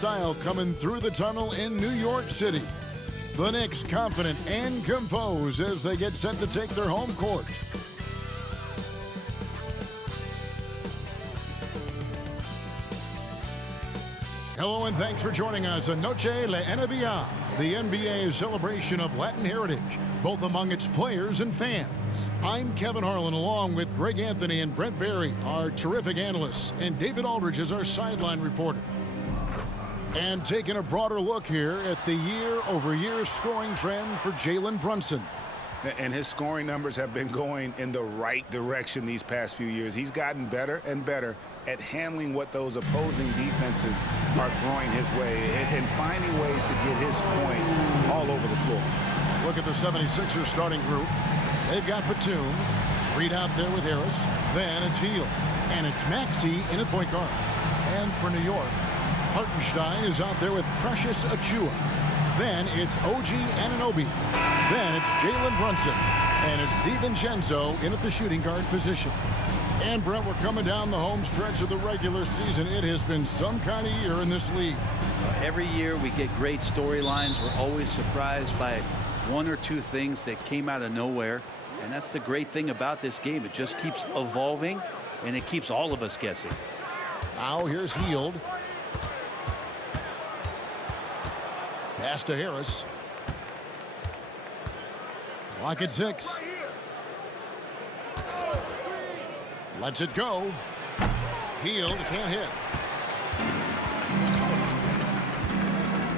style coming through the tunnel in New York City. The Knicks confident and composed as they get set to take their home court. Hello and thanks for joining us on Noche la NBA, the NBA's celebration of Latin heritage, both among its players and fans. I'm Kevin Harlan along with Greg Anthony and Brent Barry, our terrific analysts, and David Aldridge is our sideline reporter. And taking a broader look here at the year-over-year scoring trend for Jalen Brunson. And his scoring numbers have been going in the right direction these past few years. He's gotten better and better at handling what those opposing defenses are throwing his way and finding ways to get his points all over the floor. Look at the 76ers starting group. They've got Batum, Reed out there with Harris. Then it's Hield, and it's Maxey in at point guard. And for New York, Hartenstein is out there with Precious Achiuwa. Then it's OG Anunoby. Then it's Jalen Brunson. And it's DiVincenzo in at the shooting guard position. And Brent, we're coming down the home stretch of the regular season. It has been some kind of year in this league. Every year we get great storylines. We're always surprised by one or two things that came out of nowhere. And that's the great thing about this game. It just keeps evolving, and it keeps all of us guessing. Now here's Hield. Pass to Harris. Clock at 6. Lets it go. Hield can't hit.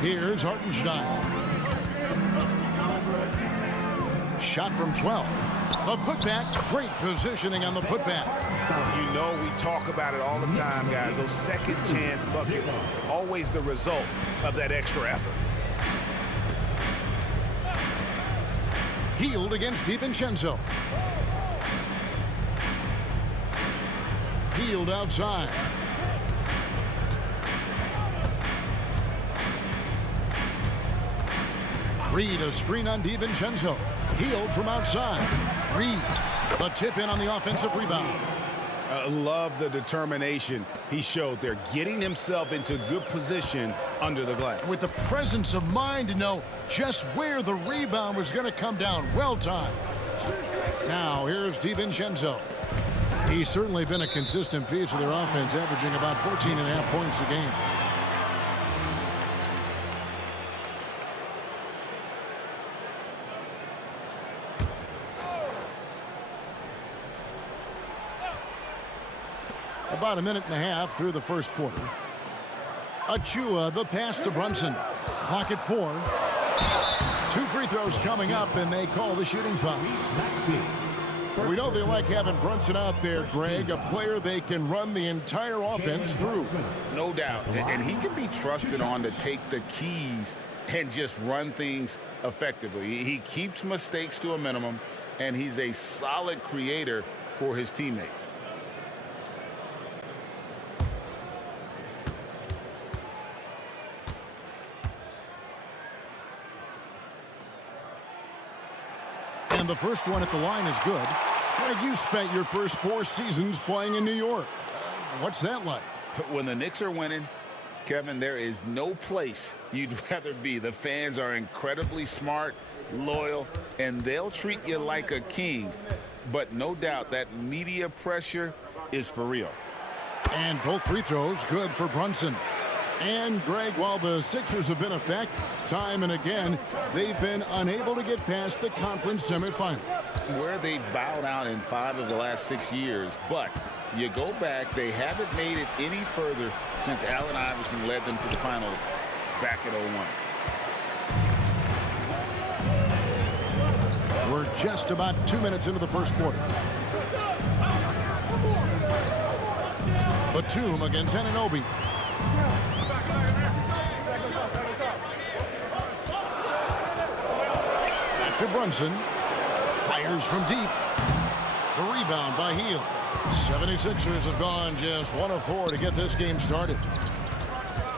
Here's Hartenstein. Shot from 12. The putback. Great positioning on the putback. You know we talk about it all the time, guys. Those second chance buckets, always the result of that extra effort. Hield against DiVincenzo. Hield outside. Reed a screen on DiVincenzo. Hield from outside. Reed the tip in on the offensive rebound. Love the determination he showed there, getting himself into good position under the glass. With the presence of mind to know just where the rebound was going to come down. Well timed. Now here's DiVincenzo. He's certainly been a consistent piece of their offense, averaging about 14.5 points a game. About a minute and a half through the first quarter. Achiuwa, the pass to Brunson. Clock at 4. 2 free throws coming up, and they call the shooting foul. We know they like having Brunson out there, Greg, a player they can run the entire offense through. No doubt. And he can be trusted on to take the keys and just run things effectively. He keeps mistakes to a minimum, and he's a solid creator for his teammates. And the first one at the line is good. Greg, you spent your first 4 seasons playing in New York. What's that like? When the Knicks are winning, Kevin, there is no place you'd rather be. The fans are incredibly smart, loyal, and they'll treat you like a king. But no doubt that media pressure is for real. And both free throws good for Brunson. And, Greg, while the Sixers have been a fact, time and again, they've been unable to get past the conference semifinals. Where they bowed out in 5 of the last 6 years. But you go back, they haven't made it any further since Allen Iverson led them to the finals back at 01. We're just about 2 minutes into the first quarter. Batum against Anunoby. Back to Brunson. Fires from deep. The rebound by Hield. 76ers have gone just 1 of 4 to get this game started.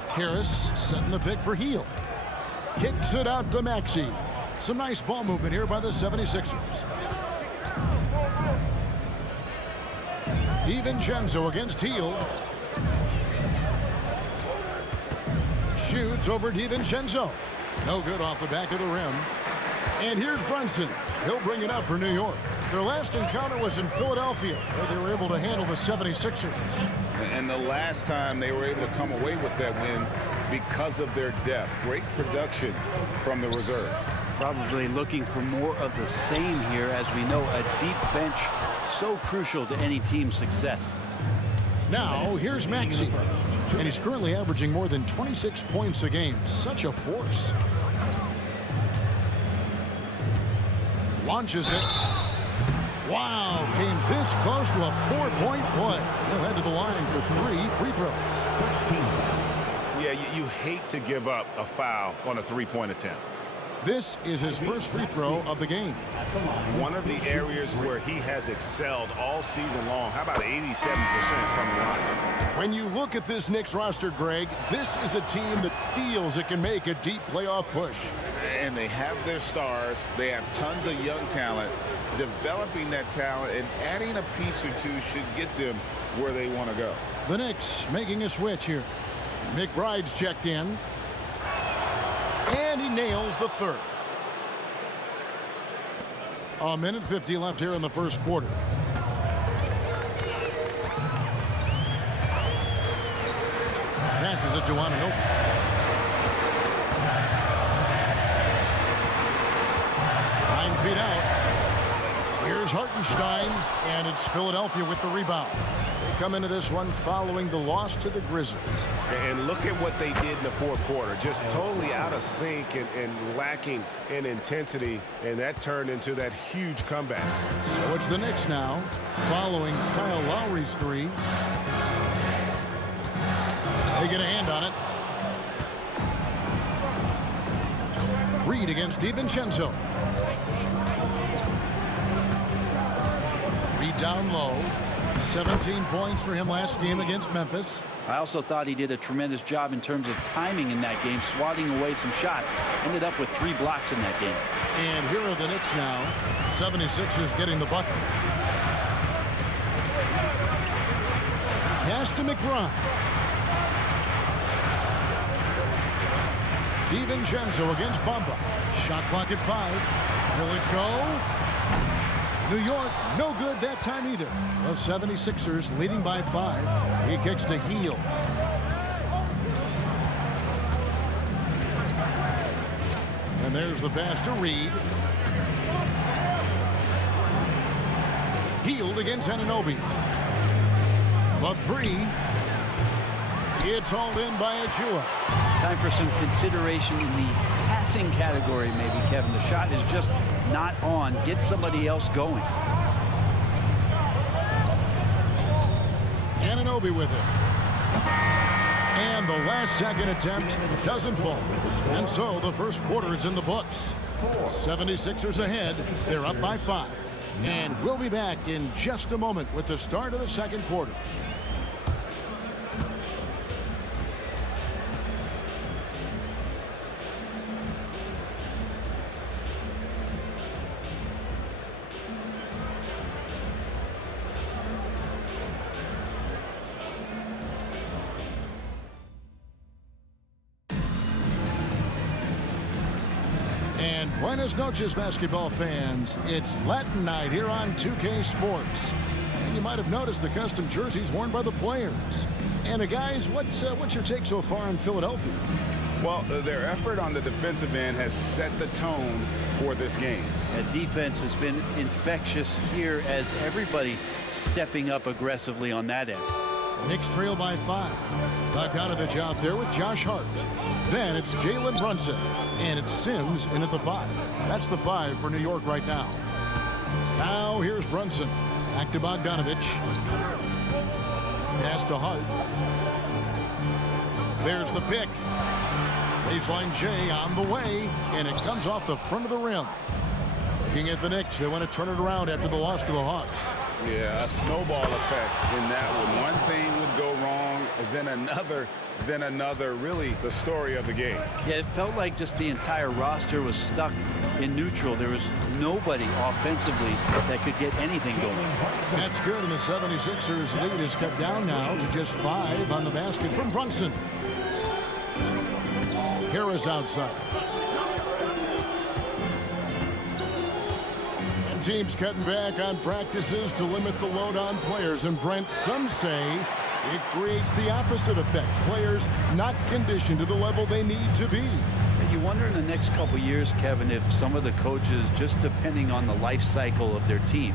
Harris setting the pick for Hield. Kicks it out to Maxey. Some nice ball movement here by the 76ers. DiVincenzo against Hield. shoots over DiVincenzo. No good off the back of the rim. And here's Brunson. He'll bring it up for New York. Their last encounter was in Philadelphia, where they were able to handle the 76ers. And the last time they were able to come away with that win because of their depth. Great production from the reserves. Probably looking for more of the same here. As we know, a deep bench so crucial to any team's success. Now, here's Maxey. And he's currently averaging more than 26 points a game. Such a force. Launches it. Wow, came this close to a 4-point play. He'll head to the line for 3 free throws. Yeah, you hate to give up a foul on a three-point attempt. This is his first free throw of the game. One of the areas where he has excelled all season long. How about 87% from the line? When you look at this Knicks roster, Greg, this is a team that feels it can make a deep playoff push. And they have their stars. They have tons of young talent. Developing that talent and adding a piece or two should get them where they want to go. The Knicks making a switch here. McBride's checked in. And he nails the third. A minute 50 left here in the first quarter. Passes it to Anunoby. Feet out. Here's Hartenstein, and it's Philadelphia with the rebound. They come into this one following the loss to the Grizzlies. And look at what they did in the fourth quarter. Just totally out of sync and lacking in intensity, and that turned into that huge comeback. So it's the Knicks now, following Kyle Lowry's three. They get a hand on it. Reed against DiVincenzo. Down low. 17 points for him last game against Memphis. I also thought he did a tremendous job in terms of timing in that game, swatting away some shots. Ended up with 3 blocks in that game. And here are the Knicks now. 76ers getting the bucket. Pass to McBride. DiVincenzo against Bamba. Shot clock at 5. Will it go? New York, no good that time either. The 76ers leading by 5. He kicks to Hield. And there's the pass to Reed. Hield against Anunoby. The 3. It's hauled in by Achua. Time for some consideration in the passing category, maybe, Kevin. The shot is just not on. Get somebody else going. Anunoby with it. And the last second attempt doesn't fall. And so the first quarter is in the books. 76ers ahead. They're up by 5. And we'll be back in just a moment with the start of the second quarter. And buenas noches, basketball fans. It's Latin night here on 2K Sports. And you might have noticed the custom jerseys worn by the players. And guys, what's your take so far on Philadelphia? Well, their effort on the defensive end has set the tone for this game. That defense has been infectious here, as everybody stepping up aggressively on that end. Knicks trail by 5. Bogdanovich out there with Josh Hart. Then it's Jalen Brunson. And it's Sims in at the 5. That's the 5 for New York right now. Now here's Brunson. Back to Bogdanovich. Pass to Hart. There's the pick. Baseline J on the way. And it comes off the front of the rim. Looking at the Knicks, they want to turn it around after the loss to the Hawks. Yeah, a snowball effect in that one. One thing would go wrong, then another, really the story of the game. Yeah, it felt like just the entire roster was stuck in neutral. There was nobody offensively that could get anything going. That's good, and the 76ers lead is cut down now to just 5 on the basket from Brunson. Harris outside. And teams cutting back on practices to limit the load on players. And Brent, some say it creates the opposite effect. Players not conditioned to the level they need to be. You wonder in the next couple years, Kevin, if some of the coaches, just depending on the life cycle of their team,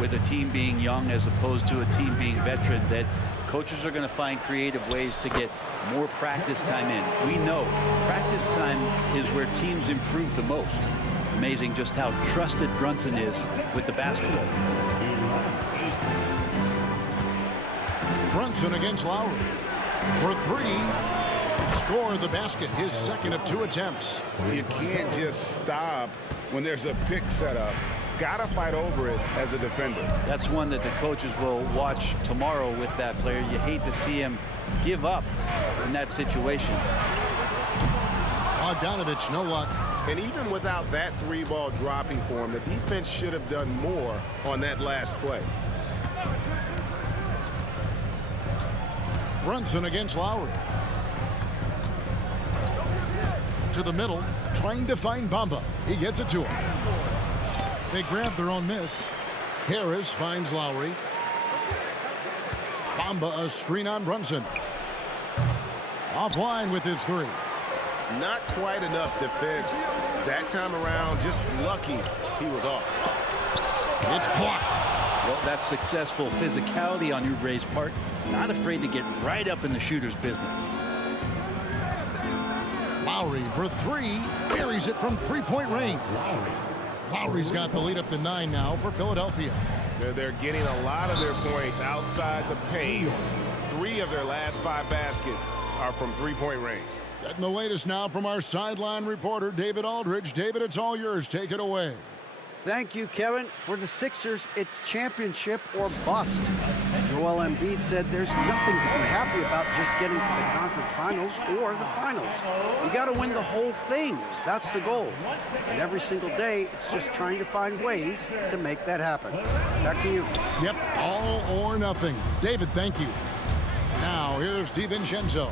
with a team being young as opposed to a team being veteran, that coaches are going to find creative ways to get more practice time in. We know practice time is where teams improve the most. Amazing just how trusted Brunson is with the basketball. Brunson against Lowry for three. Score the basket, his second of 2 attempts. You can't just stop when there's a pick set up. Gotta fight over it as a defender. That's one that the coaches will watch tomorrow with that player. You hate to see him give up in that situation. Bogdanovich, no luck. And even without that 3-ball dropping for him, the defense should have done more on that last play. Brunson against Lowry. To the middle, trying to find Bamba. He gets it to him. They grab their own miss. Harris finds Lowry. Bamba a screen on Brunson. Offline with his 3. Not quite enough defense. That time around, just lucky he was off. It's blocked. Well, that's successful physicality on Oubre's part. Not afraid to get right up in the shooter's business. Lowry for 3. Buries it from 3-point range. Lowry's got the lead up to 9 now for Philadelphia. They're getting a lot of their points outside the paint. 3 of their last 5 baskets are from 3-point range. Getting the latest now from our sideline reporter, David Aldridge. David, it's all yours. Take it away. Thank you, Kevin. For the Sixers, it's championship or bust. Joel Embiid said there's nothing to be happy about just getting to the conference finals or the finals. You got to win the whole thing. That's the goal. And every single day, it's just trying to find ways to make that happen. Back to you. Yep, all or nothing. David, thank you. Now, here's DiVincenzo.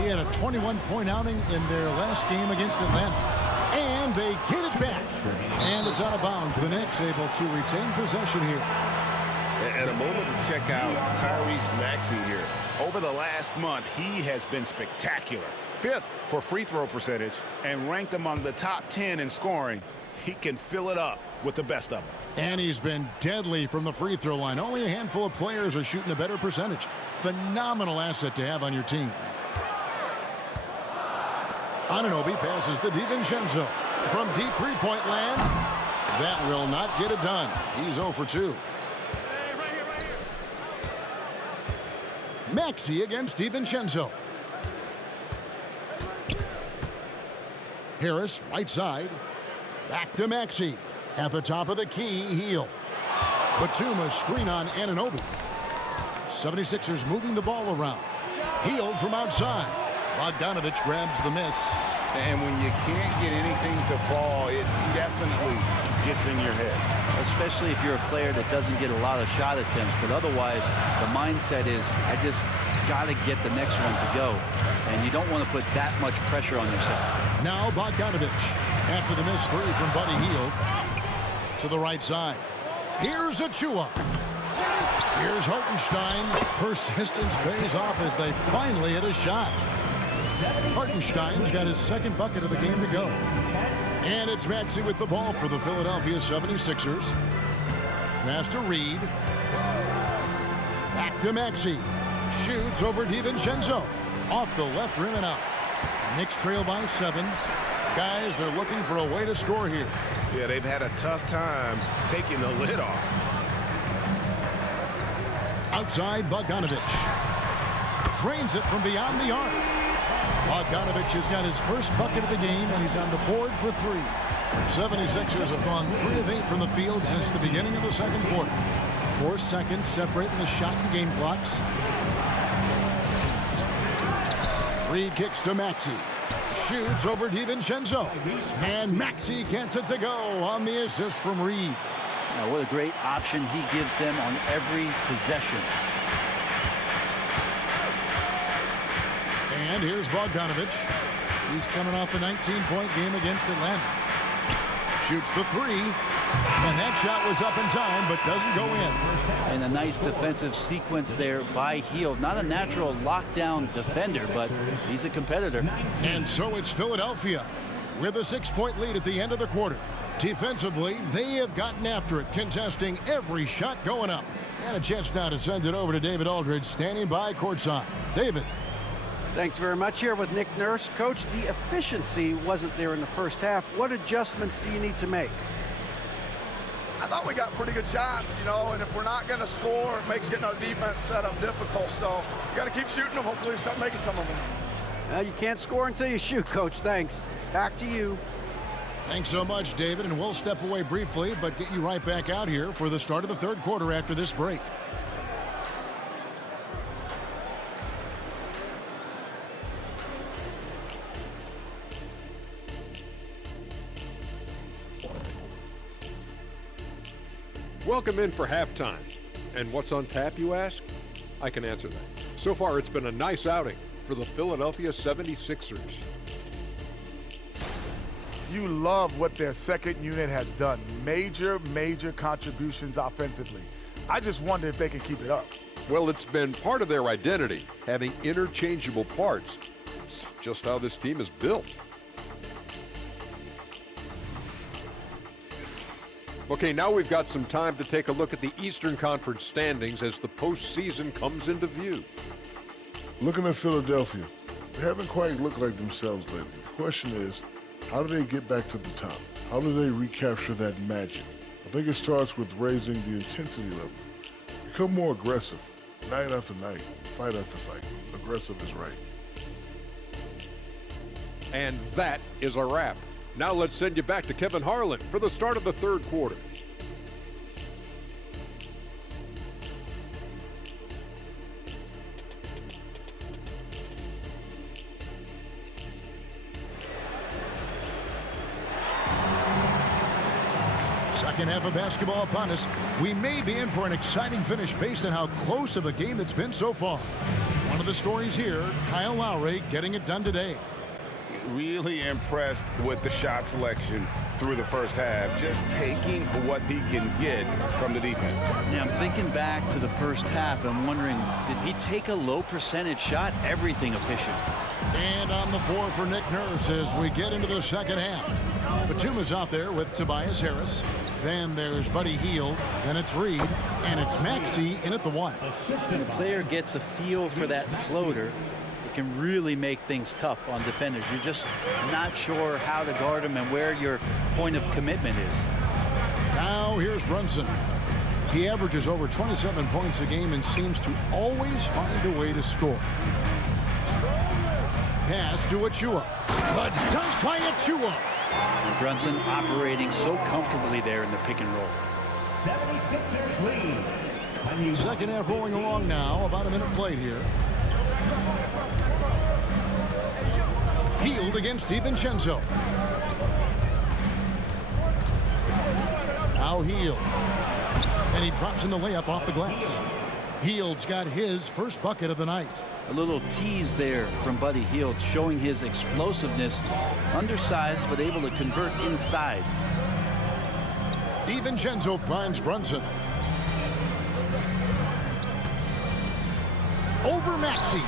He had a 21-point outing in their last game against Atlanta. And they get it back. And it's out of bounds. The Knicks able to retain possession here. And a moment to check out Tyrese Maxey here. Over the last month, he has been spectacular. 5th for free throw percentage and ranked among the top 10 in scoring. He can fill it up with the best of them. And he's been deadly from the free throw line. Only a handful of players are shooting a better percentage. Phenomenal asset to have on your team. Anunoby passes to DiVincenzo from deep 3-point land. That will not get it done. He's 0 for 2. Maxey against DiVincenzo. Harris, right side. Back to Maxey. At the top of the key, Heel. Batum screen on Anunoby. 76ers moving the ball around. Heel from outside. Bogdanovich grabs the miss. And when you can't get anything to fall, it definitely gets in your head. Especially if you're a player that doesn't get a lot of shot attempts, but otherwise the mindset is I just got to get the next one to go, and you don't want to put that much pressure on yourself. Now Bogdanovich after the miss 3 from Buddy Hield to the right side. Here's Achua. Here's Hartenstein. Persistence pays off as they finally hit a shot. Hartenstein's got his second bucket of the game to go. And it's Maxey with the ball for the Philadelphia 76ers. Pass to Reed. Back to Maxey. Shoots over DiVincenzo. Off the left rim and out. Knicks trail by 7. Guys, they're looking for a way to score here. Yeah, they've had a tough time taking the lid off. Outside Bogdanovich. Drains it from beyond the arc. Bogdanovich has got his first bucket of the game, and he's on the board for 3. 76ers have gone 3 of 8 from the field since the beginning of the second quarter. 4 seconds separating the shot and game clocks. Reed kicks to Maxey. Shoots over DiVincenzo. And Maxey gets it to go on the assist from Reed. Now, what a great option he gives them on every possession. And here's Bogdanovich. He's coming off a 19-point game against Atlanta. Shoots the three, and that shot was up in time, but doesn't go in. And a nice defensive sequence there by Hield. Not a natural lockdown defender, but he's a competitor. And so it's Philadelphia with a 6-point lead at the end of the quarter. Defensively, they have gotten after it, contesting every shot going up. And a chance now to send it over to David Aldridge, standing by courtside. David. Thanks very much. Here with Nick Nurse. Coach, the efficiency wasn't there in the first half. What adjustments do you need to make? I thought we got pretty good shots, and if we're not going to score, it makes getting our defense set up difficult. So you got to keep shooting them. Hopefully start making some of them. You can't score until you shoot, Coach. Thanks. Back to you. Thanks so much, David, and we'll step away briefly, but get you right back out here for the start of the third quarter after this break. Welcome in for halftime. And what's on tap, you ask? I can answer that. So far, it's been a nice outing for the Philadelphia 76ers. You love what their second unit has done. Major contributions offensively. I just wonder if they can keep it up. Well, it's been part of their identity, having interchangeable parts. It's just how this team is built. Okay, now we've got some time to take a look at the Eastern Conference standings as the postseason comes into view. Looking at Philadelphia, they haven't quite looked like themselves lately. The question is, how do they get back to the top? How do they recapture that magic? I think it starts with raising the intensity level. Become more aggressive, night after night, fight after fight. Aggressive is right. And that is a wrap. Now let's send you back to Kevin Harlan for the start of the third quarter. Second half of basketball upon us. We may be in for an exciting finish based on how close of a game it's been so far. One of the stories here, Kyle Lowry getting it done today. Really impressed with the shot selection through the first half, just taking what he can get from the defense. Yeah, I'm thinking back to the first half. I'm wondering, did he take a low percentage shot? Everything efficient. And on the floor for Nick Nurse as we get into the second half. Batum's out there with Tobias Harris. Then there's Buddy Hield. Then it's Reed. And it's Maxey in at the one. When a player gets a feel for that floater, it can really make things tough on defenders. You're just not sure how to guard them and where your point of commitment is. Now here's Brunson. He averages over 27 points a game and seems to always find a way to score. Pass to Achua. A dunk by Achua. And Brunson operating so comfortably there in the pick and roll. 76ers lead. Second half rolling along now. About a minute played here. Hield against DiVincenzo. Now Hield. And he drops in the layup off the glass. Hield's got his first bucket of the night. A little tease there from Buddy Hield, showing his explosiveness. Undersized, but able to convert inside. DiVincenzo finds Brunson. Over Maxey.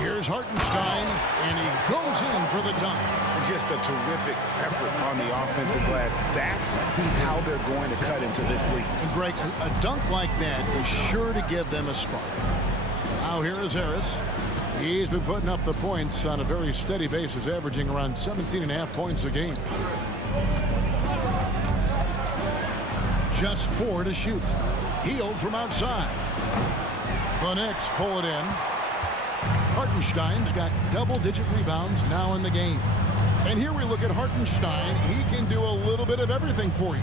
Here's Hartenstein, and he goes in for the dunk. Just a terrific effort on the offensive glass. That's how they're going to cut into this league. And Greg, a dunk like that is sure to give them a spark. Now here is Harris. He's been putting up the points on a very steady basis, averaging around 17.5 points a game. Just 4 to shoot. Hield from outside. The Knicks pull it in. Hartenstein's got double-digit rebounds now in the game. And here we look at Hartenstein. He can do a little bit of everything for you.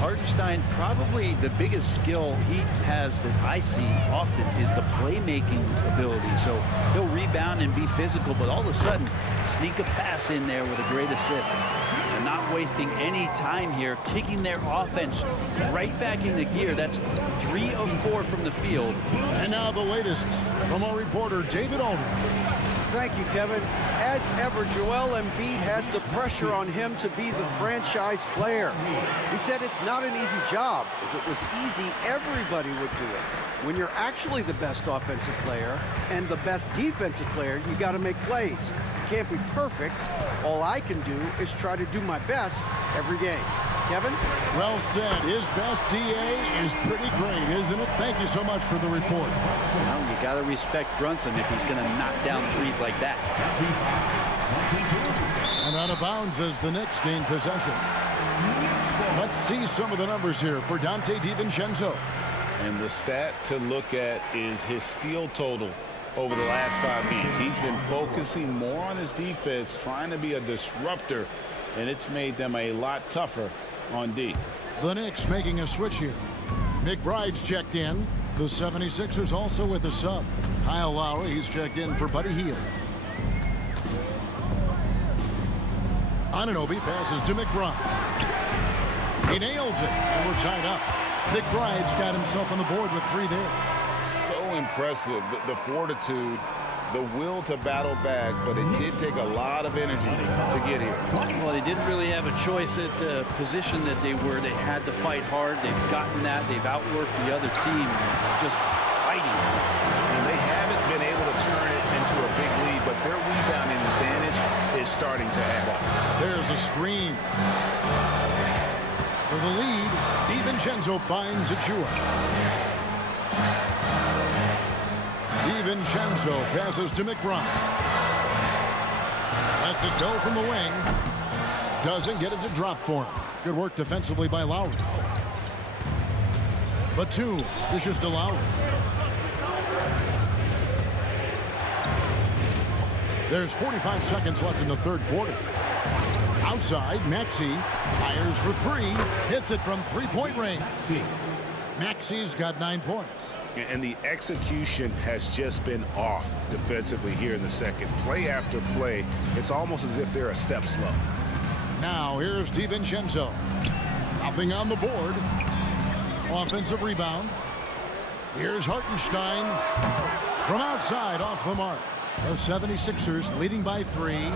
Hartenstein, probably the biggest skill he has that I see often is the playmaking ability. So he'll rebound and be physical, but all of a sudden sneak a pass in there with a great assist. And not wasting any time here, kicking their offense right back into gear. That's 3 of 4 from the field. And now the latest from our reporter, David Aldridge. Thank you, Kevin. As ever, Joel Embiid has the pressure on him to be the franchise player. He said it's not an easy job. If it was easy, everybody would do it. When you're actually the best offensive player and the best defensive player, you got to make plays. You can't be perfect. All I can do is try to do my best every game. Kevin? Well said. His best DA is pretty great, isn't it? Thank you so much for the report. Well, you got to respect Brunson if he's going to knock down threes like that. And out of bounds as the Knicks gain possession. Let's see some of the numbers here for Dante DiVincenzo. And the stat to look at is his steal total over the last 5 games. He's been focusing more on his defense, trying to be a disruptor, and it's made them a lot tougher on D. The Knicks making a switch here. McBride's checked in. The 76ers also with a sub. Kyle Lowry, he's checked in for Buddy Hield. Anunoby passes to McBride. He nails it, and we're tied up. McBride's got himself on the board with 3 there. So impressive, the fortitude, the will to battle back, but it did take a lot of energy to get here. Well, they didn't really have a choice at the position that they were. They had to fight hard. They've gotten that. They've outworked the other team, just fighting. And they haven't been able to turn it into a big lead, but their rebounding advantage is starting to add up. There's a screen. For the lead, DiVincenzo finds Achua. DiVincenzo passes to McBride. Lets it go from the wing. Doesn't get it to drop for him. Good work defensively by Lowry. Batum dishes to Lowry. There's 45 seconds left in the third quarter. Outside, Maxey fires for 3. Hits it from three-point range. Maxey's got 9 points. And the execution has just been off defensively here in the second. Play after play, it's almost as if they're a step slow. Now here's DiVincenzo. Nothing on the board. Offensive rebound. Here's Hartenstein. From outside, off the mark. The 76ers leading by 3.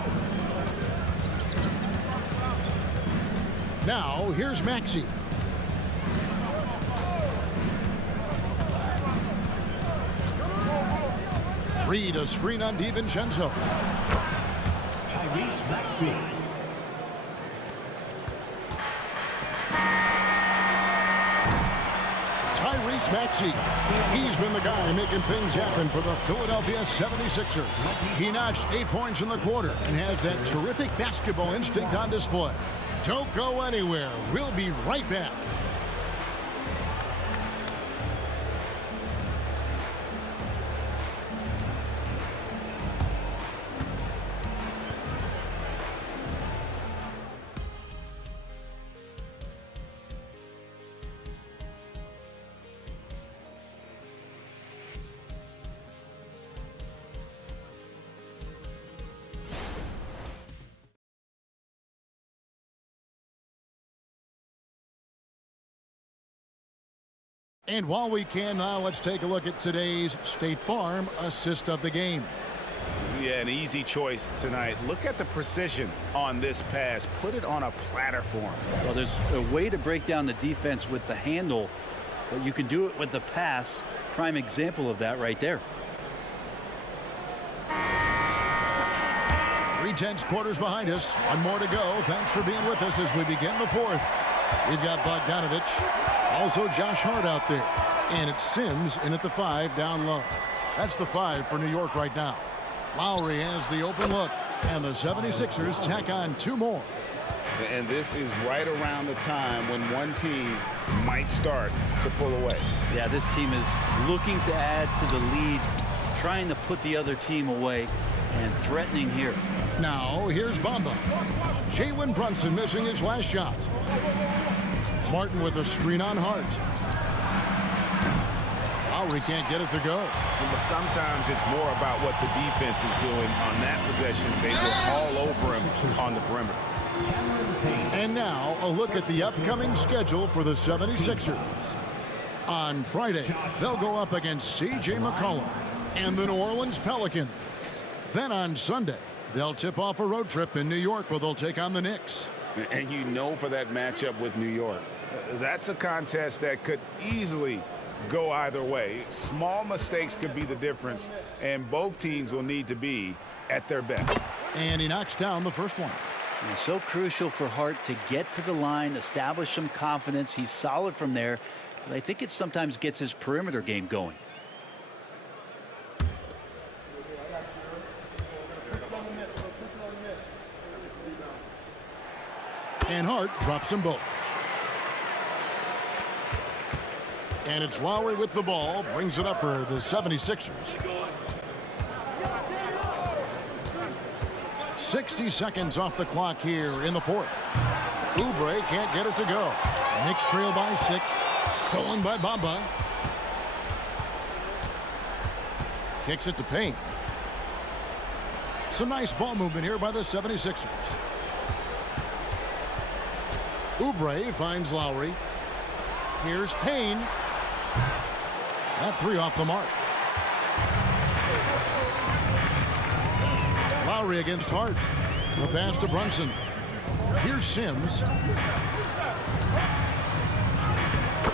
Now here's Maxey. Reed, a screen on DiVincenzo. Tyrese Maxey. Tyrese Maxey. He's been the guy making things happen for the Philadelphia 76ers. He notched 8 points in the quarter and has that terrific basketball instinct on display. Don't go anywhere. We'll be right back. And while we can now, let's take a look at today's State Farm assist of the game. Yeah, an easy choice tonight. Look at the precision on this pass. Put it on a platter for him. Well, there's a way to break down the defense with the handle, but you can do it with the pass. Prime example of that right there. 3/10 quarters behind us. One more to go. Thanks for being with us as we begin the fourth. We've got Bogdanovich. Also Josh Hart out there. And it's Sims in at the 5 down low. That's the 5 for New York right now. Lowry has the open look. And the 76ers tack on 2 more. And this is right around the time when one team might start to pull away. Yeah, this team is looking to add to the lead, trying to put the other team away, and threatening here. Now, here's Bamba. Jalen Brunson missing his last shot. Martin with a screen on Hart. Lowry can't get it to go. But sometimes it's more about what the defense is doing on that possession. They were all over him on the perimeter. And now, a look at the upcoming schedule for the 76ers. On Friday, they'll go up against C.J. McCollum and the New Orleans Pelicans. Then on Sunday, they'll tip off a road trip in New York where they'll take on the Knicks. And you know, for that matchup with New York, that's a contest that could easily go either way. Small mistakes could be the difference, and both teams will need to be at their best. And he knocks down the first one. It's so crucial for Hart to get to the line, establish some confidence. He's solid from there, but I think it sometimes gets his perimeter game going. And Hart drops them both. And it's Lowry with the ball, brings it up for the 76ers. 60 seconds off the clock here in the fourth. Oubre can't get it to go. Knicks trail by 6. Stolen by Bamba. Kicks it to Payne. Some nice ball movement here by the 76ers. Oubre finds Lowry. Here's Payne. That three off the mark. Lowry against Hart. The pass to Brunson. Here's Sims.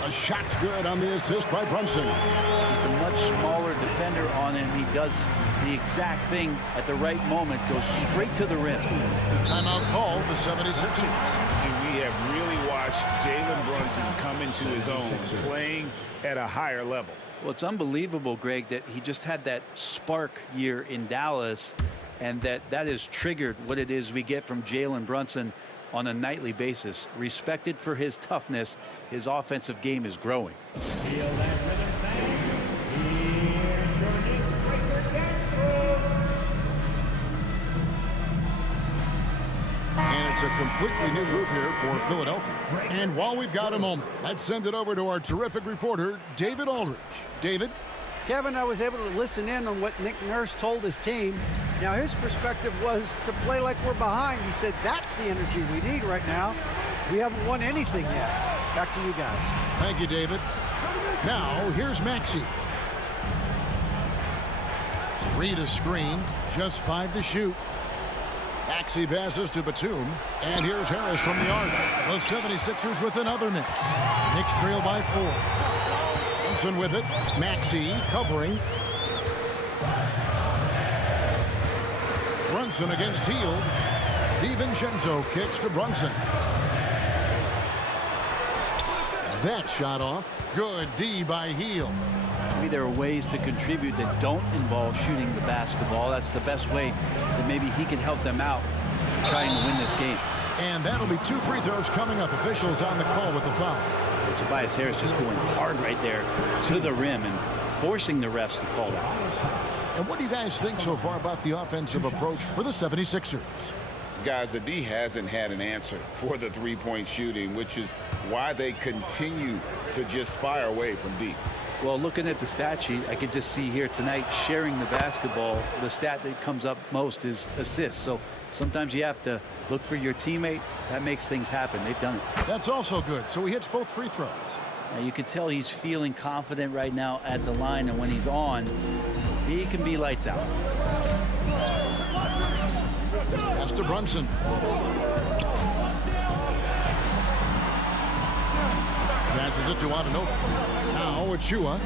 A shot's good on the assist by Brunson. Just a much smaller defender on him. He does the exact thing at the right moment. Goes straight to the rim. Timeout called the 76ers. And we have really watched Jalen Brunson come into his own, playing at a higher level. Well, it's unbelievable, Greg, that he just had that spark year in Dallas, and that has triggered what it is we get from Jalen Brunson on a nightly basis. Respected for his toughness, his offensive game is growing. Feel that rhythm, fans. Here's your Knicks breaker, And it's a completely new group here for Philadelphia. And while we've got a moment, let's send it over to our terrific reporter, David Aldridge. David? Kevin, I was able to listen in on what Nick Nurse told his team. Now, his perspective was to play like we're behind. He said that's the energy we need right now. We haven't won anything yet. Back to you guys. Thank you, David. Now, here's Maxey. Read a screen, just 5 to shoot. Maxey passes to Batum, and here's Harris from the arc. The 76ers with another miss. Knicks trail by 4. Brunson with it. Maxey covering. Brunson against Hield. DiVincenzo kicks to Brunson. That shot off. Good D by Hield. Maybe there are ways to contribute that don't involve shooting the basketball. That's the best way that maybe he can help them out trying to win this game. And that'll be 2 free throws coming up. Officials on the call with the foul. Tobias Harris just going hard right there to the rim and forcing the refs to call that. And what do you guys think so far about the offensive approach for the 76ers? Guys, the D hasn't had an answer for the three-point shooting, which is why they continue to just fire away from deep. Well, looking at the stat sheet, I could just see here tonight sharing the basketball. The stat that comes up most is assists. So sometimes you have to look for your teammate. That makes things happen. They've done it. That's also good. So he hits both free throws. Now you can tell he's feeling confident right now at the line, and when he's on, he can be lights out. Pass to Brunson. Passes it to Anunoby. Now Achua.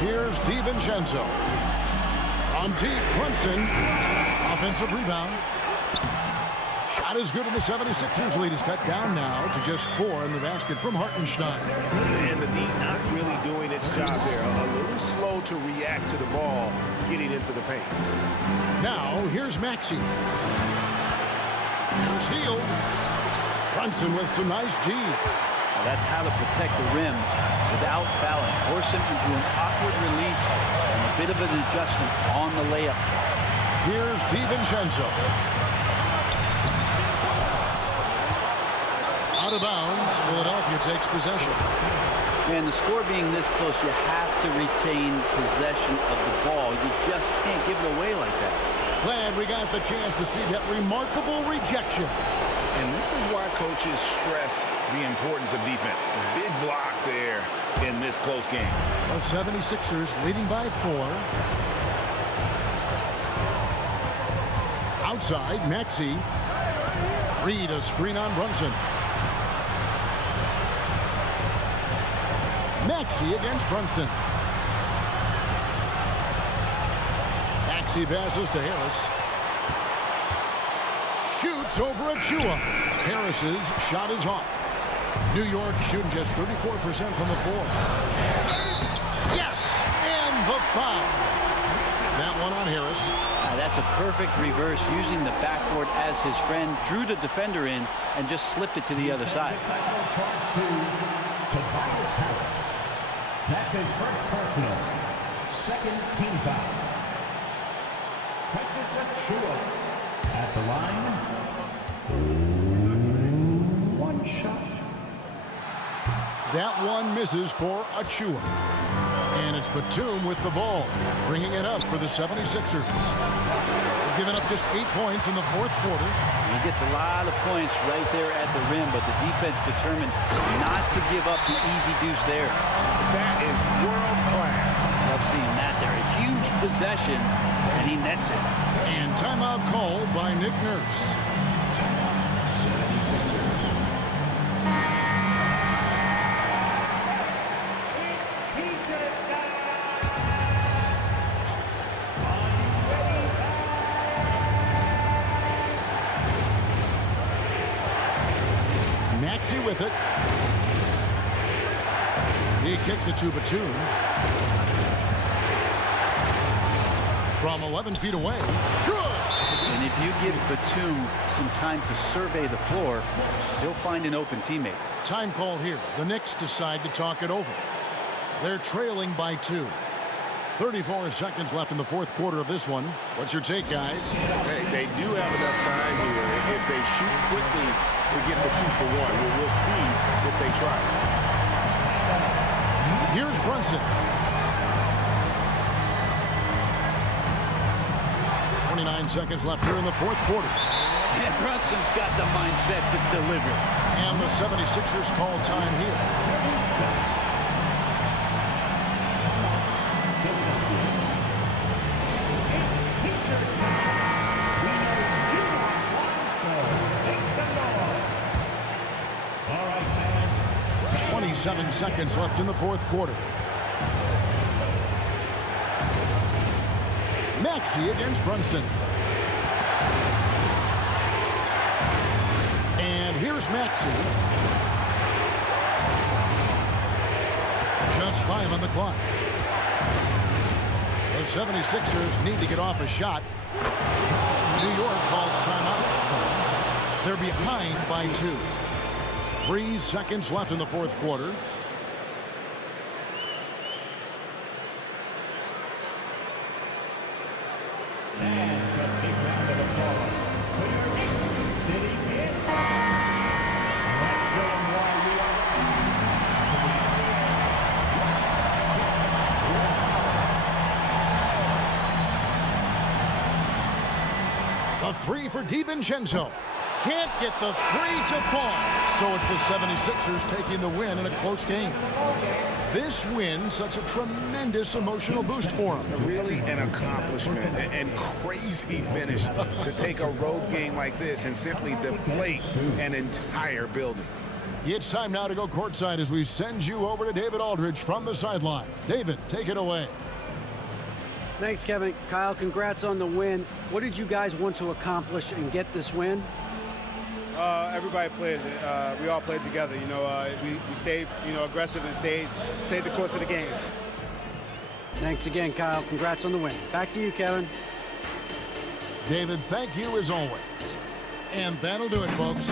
Here's DiVincenzo. On deep, Brunson. Offensive rebound. Shot is good, and the 76ers lead is cut down now to just 4 in the basket from Hartenstein. And the D not really doing its job there. A little slow to react to the ball getting into the paint. Now, here's Maxey. Here's Hield. Brunson with some nice D. Well, that's how to protect the rim without fouling. Force him into an awkward release and a bit of an adjustment on the layup. Here's DiVincenzo. Out of bounds, Philadelphia takes possession. Man, the score being this close, you have to retain possession of the ball. You just can't give it away like that. Glad we got the chance to see that remarkable rejection. And this is why coaches stress the importance of defense. Big block there in this close game. The 76ers leading by 4. Outside, Maxey. Reed a screen on Brunson. Maxey against Brunson. Maxey passes to Harris. Shoots over Achua. Harris's shot is off. New York shooting just 34% from the floor. Yes! And the foul. That one on Harris. That's a perfect reverse, using the backboard as his friend, drew the defender in, and just slipped it to the other side. That's his first personal. Second team foul. Precious Achua at the line. One shot. That one misses for Achua. And it's Batum with the ball, bringing it up for the 76ers. They've given up just 8 points in the fourth quarter. He gets a lot of points right there at the rim, but the defense determined not to give up the easy deuce there. That is world class. Love seeing that there. A huge possession, and he nets it. And timeout called by Nick Nurse. Maxey with it. He kicks it to Batum. From 11 feet away. Good! And if you give Batum some time to survey the floor, he'll find an open teammate. Time call here. The Knicks decide to talk it over. They're trailing by 2. 34 seconds left in the fourth quarter of this one. What's your take, guys? Hey, they do have enough time here. If they shoot quickly to get the 2 for 1, we'll see if they try. Here's Brunson. 29 seconds left here in the fourth quarter. And Brunson's got the mindset to deliver. And the 76ers call time here. All right, fans. 27 seconds left in the fourth quarter. Maxey against Brunson. And here's Maxey. Just 5 on the clock. The 76ers need to get off a shot. New York calls timeout. They're behind by 2. 3 seconds left in the fourth quarter. And a big round of applause for your Knicks sitting in. Let's show them why we A 3 for DiVincenzo. Can't get the 3 to fall. So it's the 76ers taking the win in a close game. This win, such a tremendous emotional boost for them. Really an accomplishment and crazy finish to take a road game like this and simply deflate an entire building. It's time now to go courtside as we send you over to David Aldridge from the sideline. David, take it away. Thanks, Kevin. Kyle, congrats on the win. What did you guys want to accomplish and get this win? Everybody played. We all played together. We stayed, aggressive and stayed the course of the game. Thanks again, Kyle. Congrats on the win. Back to you, Kevin. David, thank you as always. And that'll do it, folks.